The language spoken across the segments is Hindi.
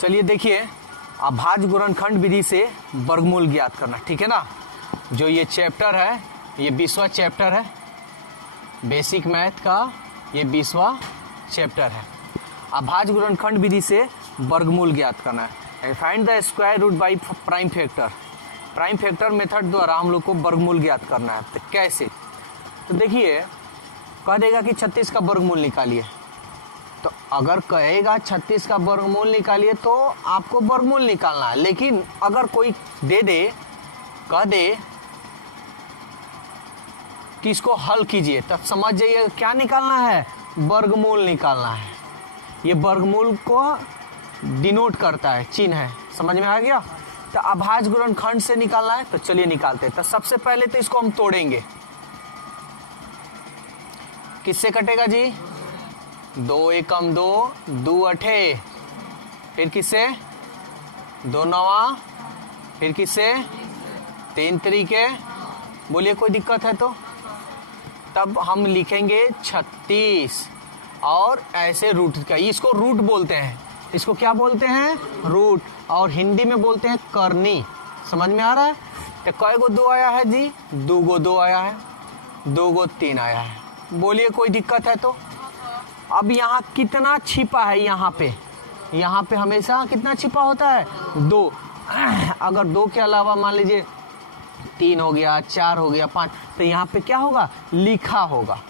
चलिए देखिए, अभाज्य गुणनखंड विधि से वर्गमूल ज्ञात करना, ठीक है ना। जो ये चैप्टर है, ये 20वां चैप्टर है बेसिक मैथ का, ये 20वां चैप्टर है। अभाज्य गुणनखंड विधि से वर्गमूल ज्ञात करना है। Find the square root by prime factor. Prime factor method द्वारा हम लोग को वर्गमूल ज्ञात करना है। तो कैसे? तो देखिए, कह देगा कि 36 का वर्गमूल निकालिए। तो अगर कहेगा 36 का वर्गमूल निकालिए तो आपको वर्गमूल निकालना है। लेकिन अगर कोई दे दे, कह दे कि इसको हल कीजिए, तब समझ जाइए क्या निकालना है, वर्गमूल निकालना है। ये वर्गमूल को डिनोट करता है, चिन्ह है। समझ में आ गया? तो अभाज्य गुणनखंड से निकालना है, तो चलिए निकालते हैं। तो सबसे पहले तो इसको हम तोड़ेंगे। किससे कटेगा जी? 2 एकम 2, 2 अठे, फिर किससे? 2 नवा, फिर किससे? 3 तरीके। बोलिए कोई दिक्कत है तो? तब हम लिखेंगे 36 और ऐसे रूट का, इसको रूट बोलते हैं। इसको क्या बोलते हैं? रूट। और हिंदी में बोलते हैं करनी। समझ में आ रहा है? तो कै गो 2 आया है जी? 2 गो 2 आया है, 2 गो 3 आया है। बोलिए कोई दिक्कत है तो? अब यहाँ कितना छिपा है? यहाँ पे हमेशा कितना छिपा होता है? 2। अगर 2 के अलावा मान लीजिए 3 हो गया, 4 हो गया, 5, तो यहाँ पे क्या होगा? लिखा होगा।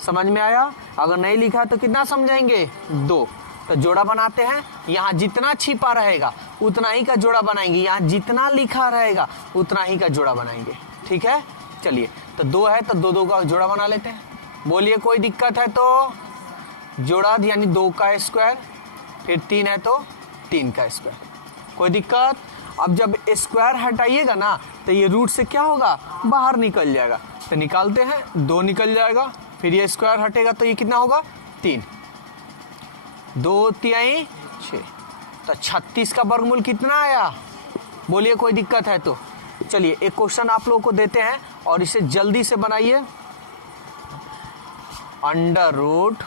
समझ में आया? अगर नहीं लिखा तो कितना समझेंगे? 2। तो जोड़ा बनाते हैं। यहाँ जितना छिपा रहेगा उतना ही का जोड़ा बनाएंगे, यहाँ जितना लिखा रहेगा उतना ही का जोड़ा बनाएंगे। ठीक है, चलिए। तो 2 है तो 2 का जोड़ा बना लेते हैं। बोलिए कोई दिक्कत है तो? जोड़ा यानी 2 का स्क्वायर, फिर 3 है तो 3 का स्क्वायर। कोई दिक्कत? अब जब स्क्वायर हटाइएगा ना तो ये रूट से क्या होगा? बाहर निकल जाएगा। तो निकालते हैं, 2 निकल जाएगा, फिर ये स्क्वायर हटेगा तो ये कितना होगा? 3। 2 3 6। तो 36 का वर्गमूल कितना आया? बोलिए कोई दिक्कत है तो? चलिए एक क्वेश्चन आप लोगों को देते हैं और इसे जल्दी से बनाइए। अंडर रूट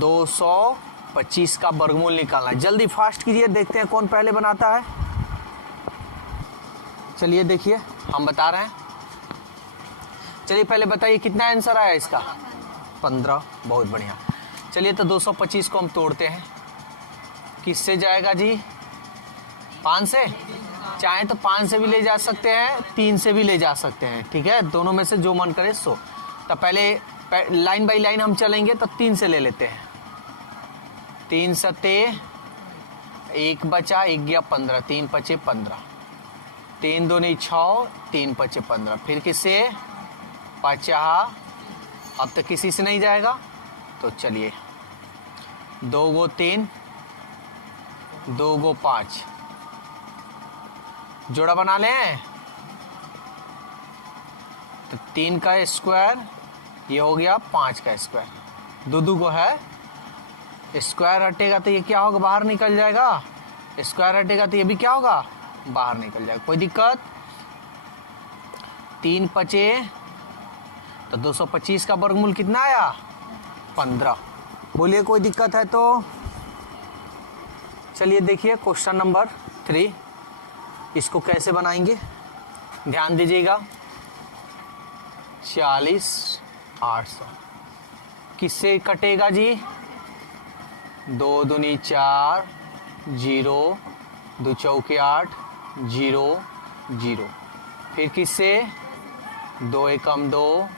225 का वर्गमूल निकालना है। जल्दी फास्ट कीजिए, देखते हैं कौन पहले बनाता है। चलिए देखिए, हम बता रहे हैं। चलिए पहले बताइए कितना आंसर आया इसका? 15। बहुत बढ़िया। चलिए तो 225 को हम तोड़ते हैं। किससे जाएगा जी? 5 से। चाहे तो 5 से भी ले जा सकते हैं, 3 से भी ले जा सकते हैं। ठीक है, दोनों में से जो मन करे सो। तो पहले लाइन बाई लाइन हम चलेंगे, तो 3 से ले लेते हैं। 3 सते 1 बचा, 1 गया 15, 3 पचे 15, 3 दूनी 6, 3 पचे 15, फिर किससे? 50। अब तो किसी से नहीं जाएगा, तो चलिए 2 गो 3, 2 गो 5, जोड़ा बना लें। तो 3 का स्क्वायर, ये हो गया 5 का स्क्वायर। 2 को है, स्क्वायर हटेगा तो ये क्या होगा? बाहर निकल जाएगा। स्क्वायर हटेगा तो ये भी क्या होगा? बाहर निकल जाएगा। कोई दिक्कत? 3 पचे तो 225 का वर्गमूल कितना आया? 15। बोलिए कोई दिक्कत है तो? चलिए देखिए क्वेश्चन नंबर 3, इसको कैसे बनाएंगे ध्यान दीजिएगा। 40 800 किससे कटेगा जी? 2 दूनी 4, 0, 2 चौके 8, 0 0, फिर किससे? 2 एकम 2,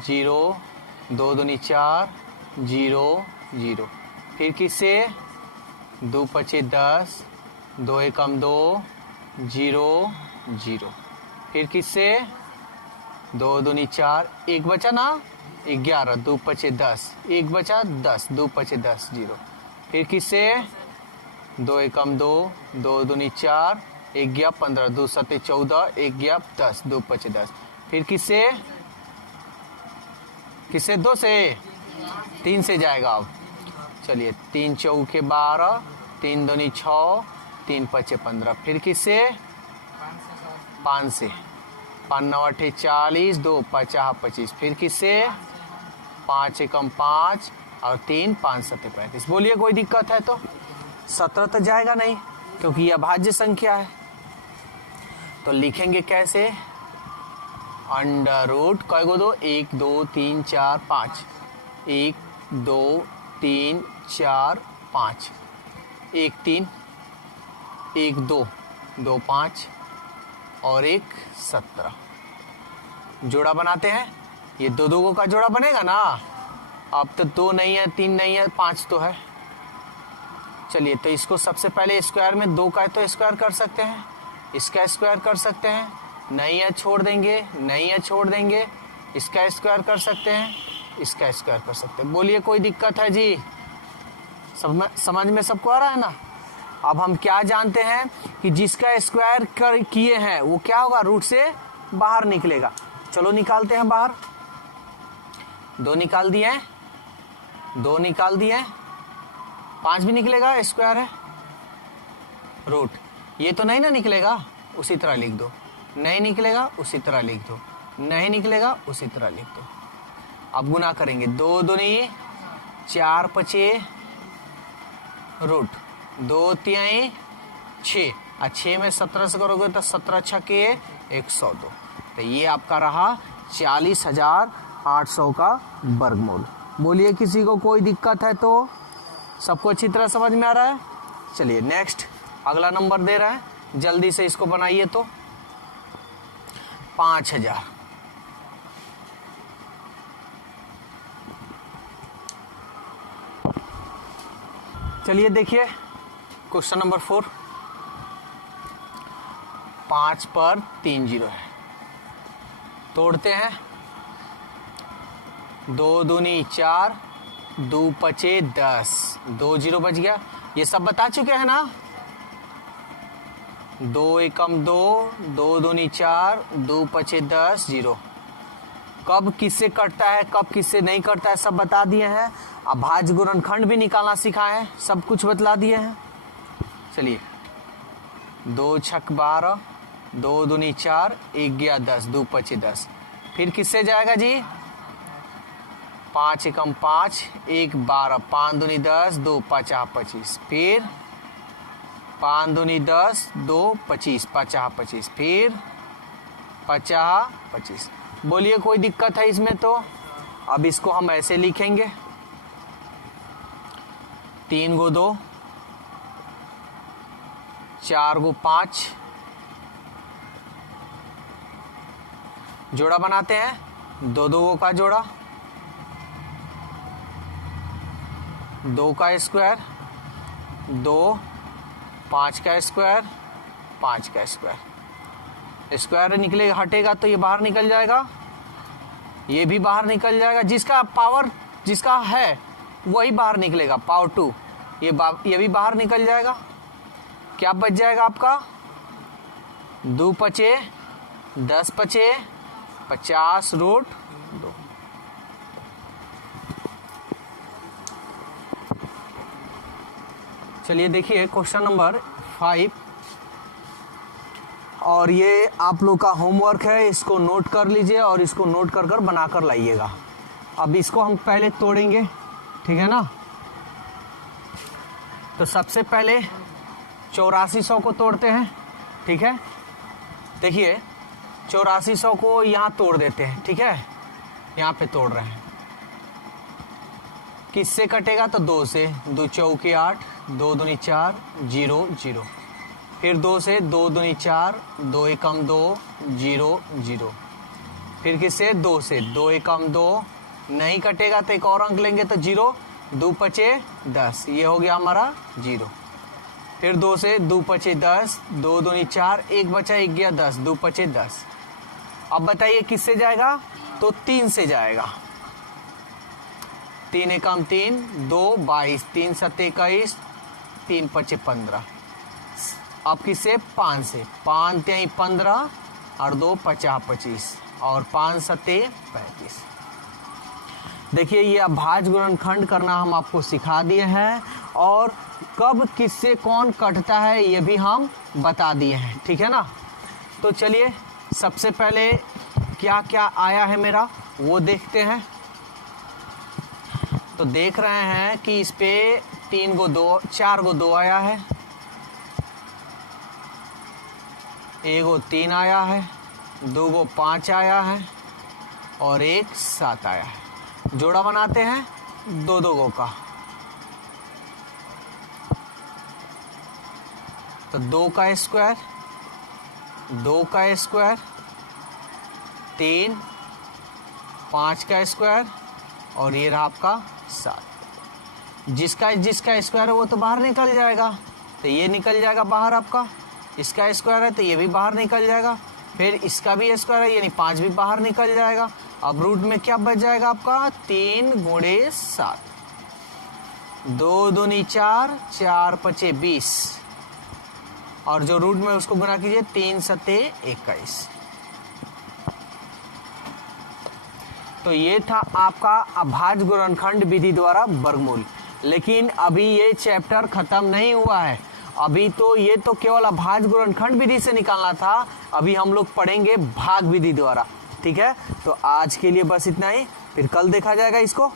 0, 2 दूनी 4, 0 0, फिर किससे? 2 पचे 10, 2 एकम 2, 0 0, फिर किससे? 2 दूनी 4, 1 बचा ना? 11, 2 पचे 10, 1 बचा 10, 2 पचे 10 0, फिर किससे? 2 एकम 2, 2 दूनी 4, 1 गया 15, 2 सते 14, 1 गया 10, 2 पचे 10, फिर किससे? 2 से 3 से जाएगा। अब चलिए 3 चौके 12, 3 दूनी 6, 3 पचे 15, फिर किससे? 5 से। 5 9 8 40, 2 50 25, फिर किससे? 5 एकम 5 और 3 5 7 35। बोलिए कोई दिक्कत है तो? 17 तो जाएगा नहीं, क्योंकि यह अभाज्य संख्या है। तो लिखेंगे कैसे, अंडर रूट कई गो दो, 1 2 3 4 5, 1 2 3 4 5, 1 3 1 2 2 5 और 1 17 जोड़ा बनाते हैं। ये दो दो का जोड़ा बनेगा ना। अब तो 2 नहीं है, 3 नहीं है, 5 तो है। चलिए, तो इसको सबसे पहले स्क्वायर में 2 का है तो स्क्वायर कर सकते हैं, इसका स्क्वायर कर सकते हैं, नहीं है छोड़ देंगे, नहीं है छोड़ देंगे, इसका स्क्वायर कर सकते हैं, इसका स्क्वायर कर सकते हैं। बोलिए कोई दिक्कत है जी? समझ में सबको आ रहा है ना। अब हम क्या जानते हैं कि जिसका स्क्वायर किए हैं वो क्या होगा, रूट से बाहर निकलेगा। चलो निकालते हैं बाहर। 2 निकाल दिए, 2 निकाल दिए, 5 भी निकलेगा, स्क्वायर है रूट। ये तो नहीं ना निकलेगा, उसी तरह लिख दो। नहीं निकलेगा उसी तरह लिख दो, नहीं निकलेगा उसी तरह लिख दो। अब गुना करेंगे, 2 दूनी 4 पचे रूट 2 तिहाई 6, और 6 में 17 से करोगे तो 17 छके 102। तो ये आपका रहा 40,800 का वर्गमूल। बोलिए किसी को कोई दिक्कत है तो? सबको अच्छी तरह समझ में आ रहा है। चलिए नेक्स्ट, अगला नंबर दे रहा है, जल्दी से इसको बनाइए। तो 5000, चलिए देखिए क्वेश्चन नंबर 4, 5 पर 3 जीरो है, तोड़ते हैं। 2 दूनी 4, 2 पचे 10, 2 जीरो बच गया। ये सब बता चुके हैं ना। 2 एकम 2, 2 दूनी 4, 2 पचे 10 जीरो। कब किससे कटता है, कब किससे नहीं कटता है, सब बता दिए हैं। अब भाज्य गुणनखंड भी निकालना सिखाए हैं, सब कुछ बतला दिए हैं। चलिए, 2 छक 12, 2 दूनी 4, 1 गया 10, 2 पचे 10। फिर किससे जाएगा जी? 5 एकम 5, 1 12, 5 दूनी 10, 2 50 25। फिर 5 दूनी 10, 2 25, 50 25। फिर 50 25। बोलिए कोई दिक्कत है इसमें तो? अब इसको हम ऐसे लिखेंगे, 3 गो 2, 4 गो 5, जोड़ा बनाते हैं, 2 2 का जोड़ा, 2 का स्क्वायर, 2 5 का स्क्वायर, 5 का स्क्वायर। स्क्वायर निकलेगा, हटेगा तो ये बाहर निकल जाएगा, ये भी बाहर निकल जाएगा। जिसका पावर जिसका है वही बाहर निकलेगा, पावर 2। ये भी बाहर निकल जाएगा। क्या बच जाएगा आपका? 2 पचे 10 पचे 50 रूट 2। चलिए देखिए क्वेश्चन नंबर 5, और ये आप लोग का होमवर्क है, इसको नोट कर लीजिए और इसको नोट कर कर बना कर लाइएगा। अब इसको हम पहले तोड़ेंगे, ठीक है ना। तो सबसे पहले 8400 को तोड़ते हैं, ठीक है। देखिए 8400 को यहाँ तोड़ देते हैं, ठीक है, यहाँ पे तोड़ रहे हैं। किससे कटेगा? तो 2 से, 2 चौके 8, 2 दूनी 4, 0 0। फिर 2 से, 2 दूनी 4, 2 एकम 2, 0 0। फिर किससे? 2 से, 2 एकम 2, नहीं कटेगा तो एक और अंक लेंगे तो 0, 2 पचे 10, ये हो गया हमारा 0। फिर 2 से, 2 पचे 10, 2 दूनी 4, 1 बचा, 1 गया 10, 2 पचे 10। अब बताइए किससे जाएगा? तो 3 से जाएगा। 3 एकम 3, 2 22, 3 सत्ते 21, 3 पचे 15। अब किससे? 5 से, 5 तिहाई 15 और 2 50 25 और 5 सत्ते 35। देखिए ये अभाज्य गुणनखंड करना हम आपको सिखा दिए हैं, और कब किससे कौन कटता है ये भी हम बता दिए हैं, ठीक है ना। तो चलिए सबसे पहले क्या क्या आया है मेरा वो देखते हैं। तो देख रहे हैं कि इस पे 3 गो 2, 4 गो 2 आया है, एगो 3 आया है, 2 गो 5 आया है और 1 7 आया है। जोड़ा बनाते हैं 2 2 गो का। तो 2 का स्क्वायर, 2 का स्क्वायर, 3, 5 का स्क्वायर और ये रहा आपका 7। जिसका स्क्वायर है वो तो बाहर निकल जाएगा, तो ये निकल जाएगा बाहर आपका। इसका स्क्वायर है तो ये भी बाहर निकल जाएगा, फिर इसका भी स्क्वायर है यानी 5 भी बाहर निकल जाएगा। अब रूट में क्या बच जाएगा आपका 3 × 7, 2 दूनी 4, 4 × 5 20 और जो रूट में उसको गुना कीजिए 3 × 7 21। तो ये था आपका अभाज्य गुणनखंड विधि द्वारा वर्गमूल। लेकिन अभी ये चैप्टर खत्म नहीं हुआ है, अभी तो ये तो केवल अभाज्य गुणनखंड विधि से निकालना था। अभी हम लोग पढ़ेंगे भाग विधि द्वारा। ठीक है, तो आज के लिए बस इतना ही, फिर कल देखा जाएगा इसको।